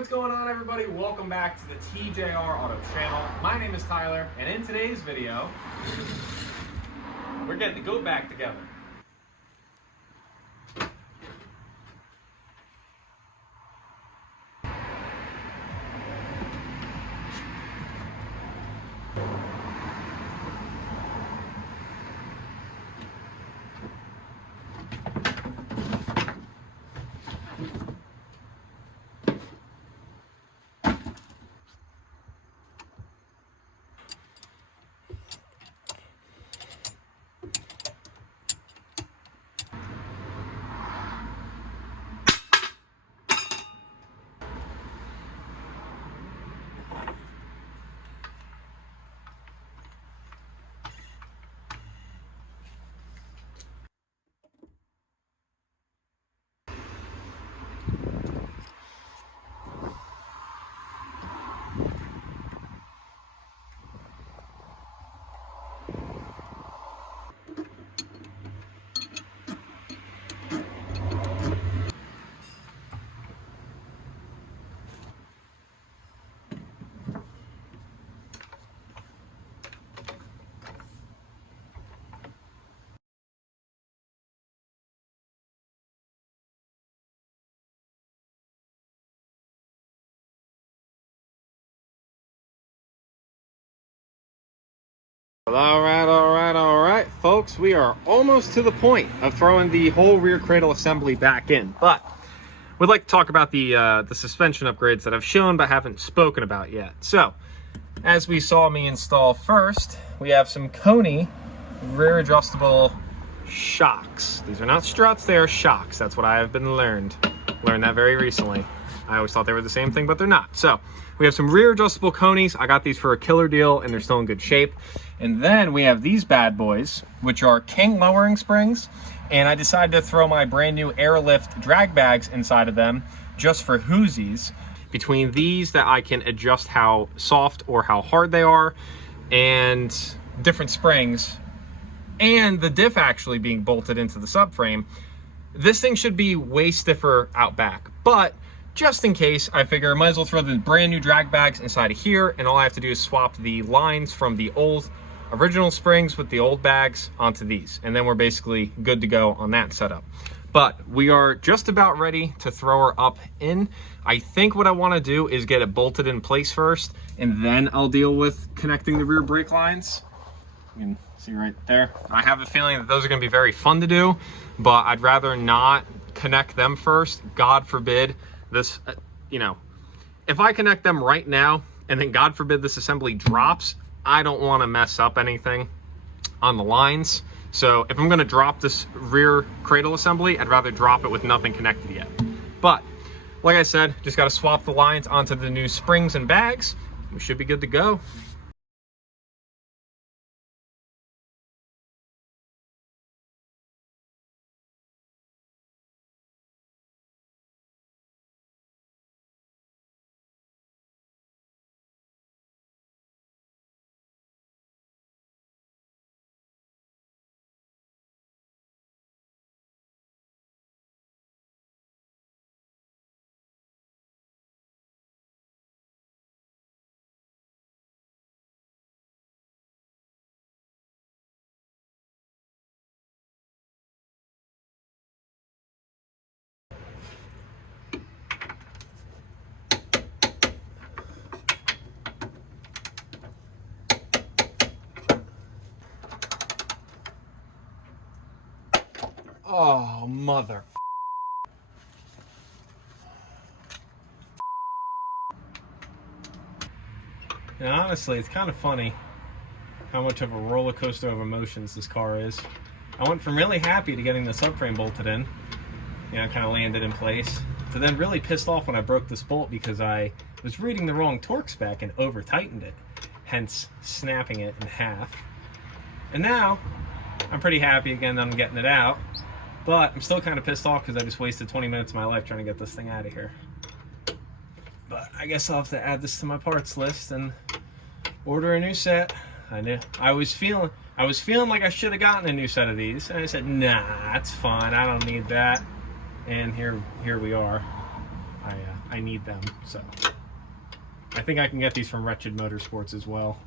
what's going on, everybody? Welcome back to the TJR Auto channel. My name is Tyler, and in today's video, we're getting to go back together. All right, folks. We are almost to the point of throwing the whole rear cradle assembly back in, but we'd like to talk about the suspension upgrades that I've shown but haven't spoken about yet. So, as we saw me install first, we have some Coney rear adjustable shocks. These are not struts, they are shocks. That's what I have been learned that very recently. I always thought they were the same thing, but they're not. So we have some rear adjustable Coneys. I got these for a killer deal and they're still in good shape. And then we have these bad boys, which are King lowering springs. And I decided to throw my brand new Airlift drag bags inside of them just for whoosies. Between these that I can adjust how soft or how hard they are, and different springs, and the diff actually being bolted into the subframe, this thing should be way stiffer out back. But just in case, I figure I might as well throw the brand new drag bags inside of here, and all I have to do is swap the lines from the old original springs with the old bags onto these, and then we're basically good to go on that setup. But we are just about ready to throw her up in. I think what I want to do is get it bolted in place first, and then I'll deal with connecting the rear brake lines. You can see right there. I have a feeling that those are going to be very fun to do, but I'd rather not connect them first. God forbid this, if I connect them right now and then God forbid this assembly drops, I don't want to mess up anything on the lines. So if I'm going to drop this rear cradle assembly, I'd rather drop it with nothing connected yet. But like I said, just got to swap the lines onto the new springs and bags. We should be good to go. Oh, mother. And honestly, it's kind of funny how much of a roller coaster of emotions this car is. I went from really happy to getting the subframe bolted in, kind of landed in place, to then really pissed off when I broke this bolt because I was reading the wrong torque spec and over tightened it, hence snapping it in half. And now I'm pretty happy again that I'm getting it out. But I'm still kind of pissed off because I just wasted 20 minutes of my life trying to get this thing out of here. But I guess I'll have to add this to my parts list and order a new set. I was feeling like I should have gotten a new set of these, and I said, nah, that's fine. I don't need that. And here we are. I I need them. So I think I can get these from Wretched Motorsports as well.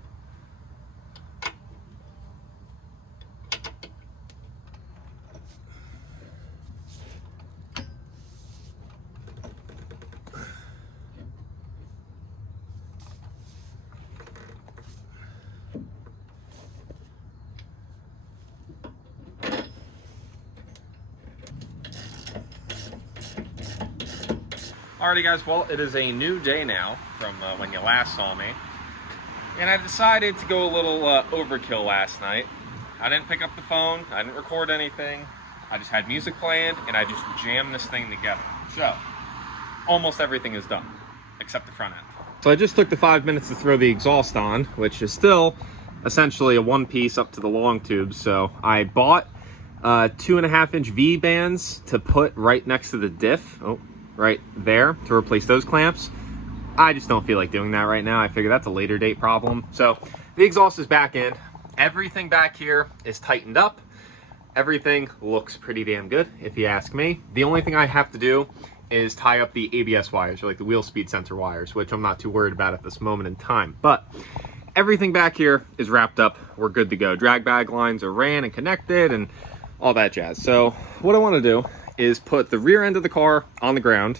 Alrighty guys, well, it is a new day now from when you last saw me. And I decided to go a little overkill last night. I didn't pick up the phone, I didn't record anything. I just had music playing and I just jammed this thing together. So, almost everything is done, except the front end. So I just took the 5 minutes to throw the exhaust on, which is still essentially a one piece up to the long tubes. So I bought 2.5-inch V bands to put right next to the diff. Oh. Right there to replace those clamps. I just don't feel like doing that right now. I figure that's a later date problem. So the exhaust is back in. Everything back here is tightened up. Everything looks pretty damn good, if you ask me. The only thing I have to do is tie up the ABS wires, or like the wheel speed sensor wires, which I'm not too worried about at this moment in time. But everything back here is wrapped up. We're good to go. Drag bag lines are ran and connected and all that jazz. So what I want to do is put the rear end of the car on the ground.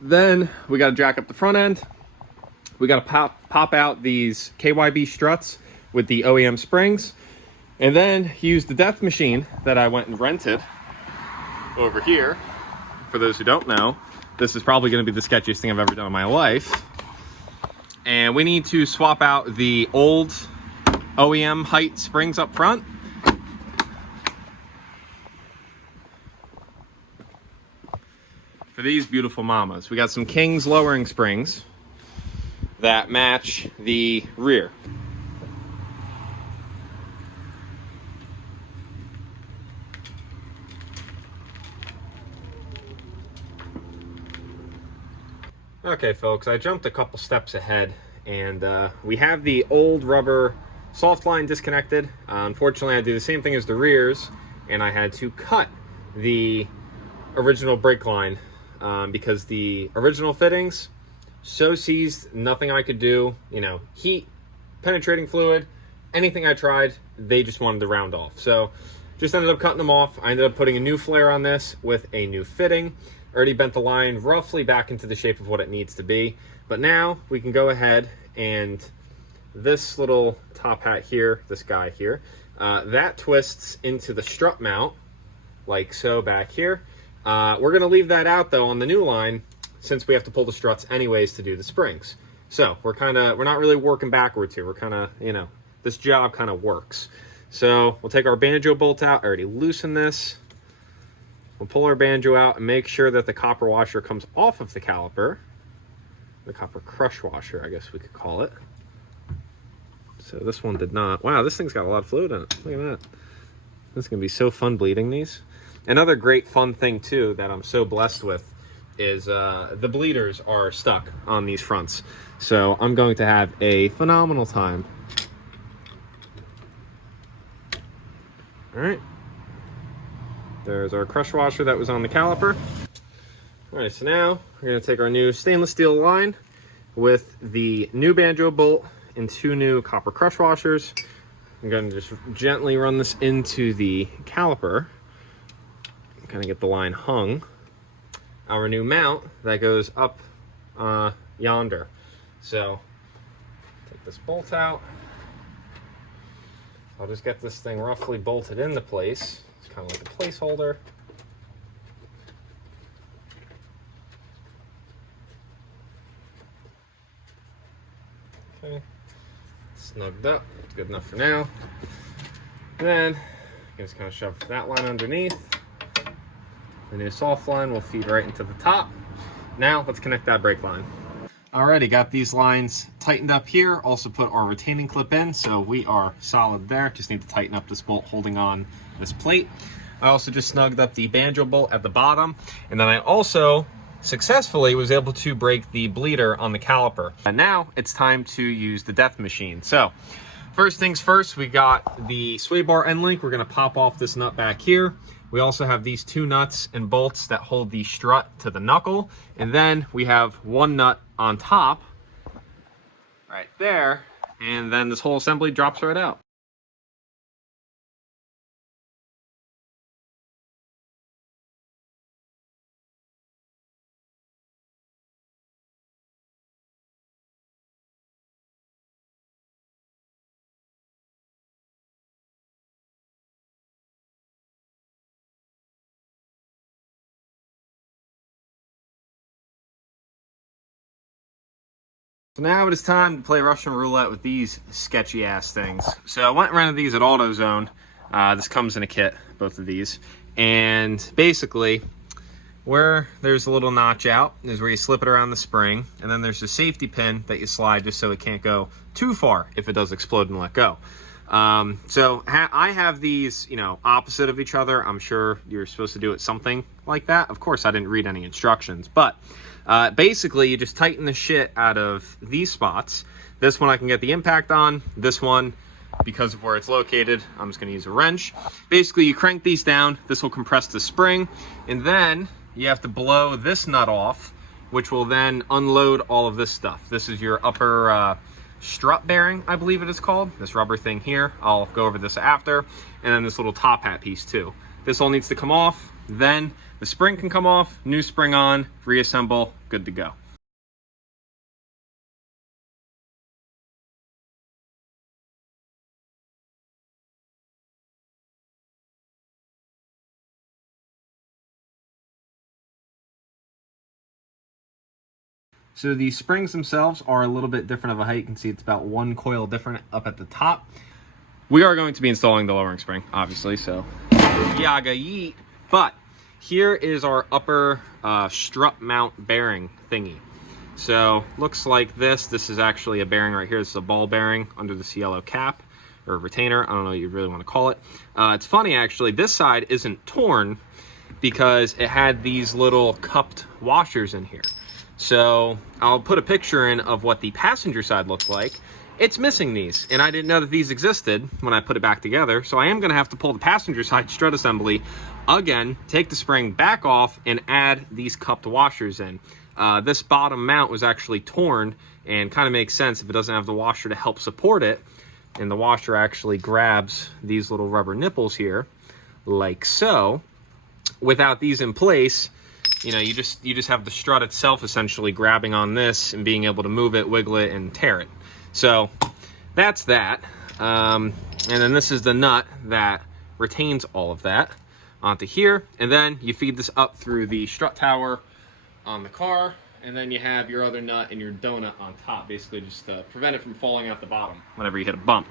Then we got to jack up the front end. We got to pop out these KYB struts with the OEM springs, and then use the death machine that I went and rented over here. For those who don't know, this is probably going to be the sketchiest thing I've ever done in my life. And we need to swap out the old OEM height springs up front. For these beautiful mamas, we got some King's lowering springs that match the rear. Okay folks, I jumped a couple steps ahead and we have the old rubber soft line disconnected. Unfortunately, I do the same thing as the rears and I had to cut the original brake line because the original fittings so seized, nothing I could do, you know, heat, penetrating fluid, anything I tried, they just wanted to round off. So just ended up cutting them off. I ended up putting a new flare on this with a new fitting. Already bent the line roughly back into the shape of what it needs to be. But now we can go ahead and this little top hat here, this guy here, that twists into the strut mount like so back here. We're going to leave that out though on the new line since we have to pull the struts anyways to do the springs. So we're not really working backwards here. We're kind of, you know, this job kind of works. So we'll take our banjo bolt out. I already loosened this. We'll pull our banjo out and make sure that the copper washer comes off of the caliper. The copper crush washer, I guess we could call it. So this one did not. Wow, this thing's got a lot of fluid in it. Look at that. This is going to be so fun bleeding these. Another great fun thing too that I'm so blessed with is the bleeders are stuck on these fronts. So I'm going to have a phenomenal time. All right. There's our crush washer that was on the caliper. All right, so now we're going to take our new stainless steel line with the new banjo bolt and 2 new copper crush washers. I'm going to just gently run this into the caliper. Kind of get the line hung. Our new mount that goes up yonder. So take this bolt out. I'll just get this thing roughly bolted into place. It's kind of like a placeholder. Okay, snugged up. It's good enough for now. Then you just kind of shove that line underneath. The new soft line will feed right into the top. Now let's connect that brake line. Alrighty, got these lines tightened up here. Also put our retaining clip in, so we are solid there. Just need to tighten up this bolt holding on this plate. I also just snugged up the banjo bolt at the bottom, and then I also successfully was able to break the bleeder on the caliper. And now it's time to use the death machine. So first things first, we got the sway bar end link. We're gonna pop off this nut back here, We also have these 2 nuts and bolts that hold the strut to the knuckle. And then we have 1 nut on top right there. And then this whole assembly drops right out. So now it is time to play Russian roulette with these sketchy ass things. So I went and rented these at AutoZone. This comes in a kit, both of these. And basically, where there's a little notch out is where you slip it around the spring. And then there's a safety pin that you slide just so it can't go too far if it does explode and let go. I have these, opposite of each other. I'm sure you're supposed to do it something like that. Of course, I didn't read any instructions, but basically you just tighten the shit out of these spots. This one I can get the impact on. This one, because of where it's located, I'm just gonna use a wrench. Basically, you crank these down. This will compress the spring, and then you have to blow this nut off, which will then unload all of this stuff. This is your upper strut bearing, I believe it is called. This rubber thing here. I'll go over this after. And then this little top hat piece too. This all needs to come off. Then the spring can come off, new spring on, reassemble, good to go. So the springs themselves are a little bit different of a height. You can see it's about 1 coil different up at the top. We are going to be installing the lowering spring, obviously, so yaga yeet. But here is our upper strut mount bearing thingy. So looks like this. This is actually a bearing right here. This is a ball bearing under this yellow cap or retainer. I don't know what you really want to call it. It's funny, actually. This side isn't torn because it had these little cupped washers in here. So I'll put a picture in of what the passenger side looks like. It's missing these, and I didn't know that these existed when I put it back together. So I am gonna have to pull the passenger side strut assembly again, take the spring back off, and add these cupped washers in. This bottom mount was actually torn, and kind of makes sense if it doesn't have the washer to help support it. And the washer actually grabs these little rubber nipples here, like so. Without these in place, you just have the strut itself essentially grabbing on this and being able to move it, wiggle it, and tear it. So that's that. And then this is the nut that retains all of that onto here. And then you feed this up through the strut tower on the car. And then you have your other nut and your donut on top, basically just to prevent it from falling out the bottom whenever you hit a bump.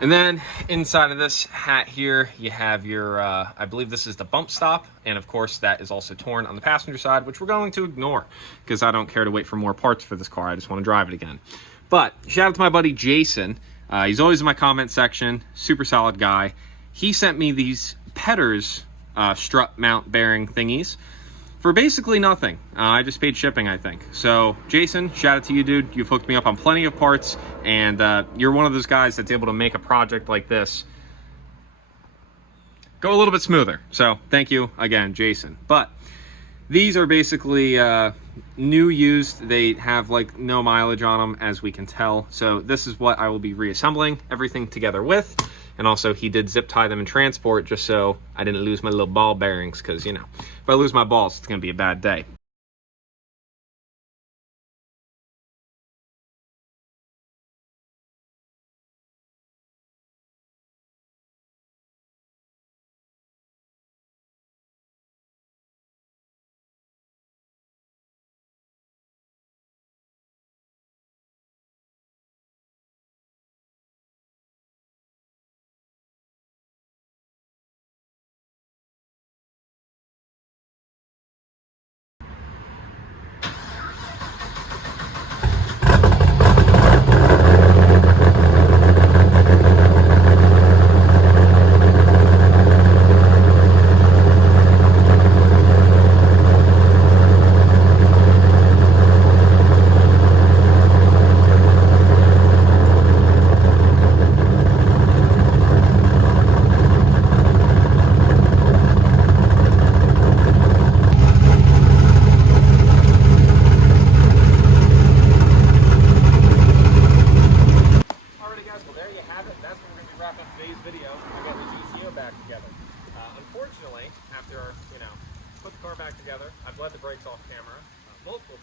And then inside of this hat here, you have your, I believe this is the bump stop. And of course that is also torn on the passenger side, which we're going to ignore because I don't care to wait for more parts for this car. I just want to drive it again. But shout out to my buddy Jason. He's always in my comment section, super solid guy. He sent me these Petters strut mount bearing thingies for basically nothing. I just paid shipping, I think. So Jason, shout out to you, dude. You've hooked me up on plenty of parts, and you're one of those guys that's able to make a project like this go a little bit smoother. So thank you again, Jason. But these are basically new used. They have like no mileage on them, as we can tell. So this is what I will be reassembling everything together with. And also he did zip tie them in transport just so I didn't lose my little ball bearings, because if I lose my balls, it's gonna be a bad day.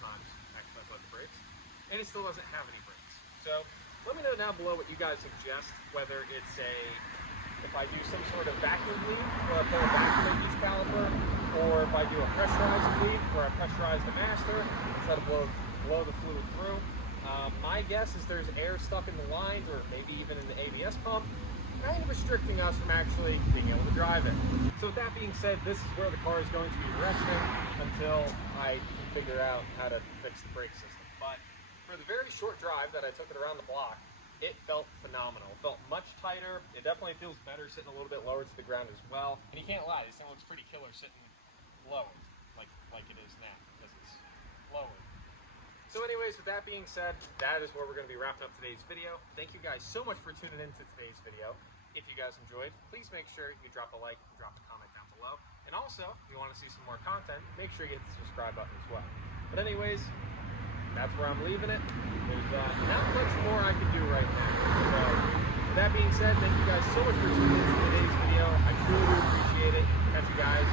times after I put the brakes, and it still doesn't have any brakes. So let me know down below what you guys suggest, whether it's if I do some sort of vacuum bleed, where I pull a vacuum in each caliper, or if I do a pressurized bleed, where I pressurize the master instead of blow the fluid through. My guess is there's air stuck in the lines, or maybe even in the ABS pump, kind of restricting us from actually being able to drive it. So with that being said, this is where the car is going to be resting until I can figure out how to fix the brake system. But for the very short drive that I took it around the block, it felt phenomenal. It felt much tighter. It definitely feels better sitting a little bit lower to the ground as well. And you can't lie, this thing looks pretty killer sitting lower, like it is now, because it's lower. So anyways, with that being said, that is where we're going to be wrapping up today's video. Thank you guys so much for tuning into today's video. If you guys enjoyed, please make sure you drop a like and drop a comment down below. And also, if you want to see some more content, make sure you hit the subscribe button as well. But anyways, that's where I'm leaving it. There's not much more I can do right now. So with that being said, thank you guys so much for tuning into today's video. I truly do appreciate it. Catch you guys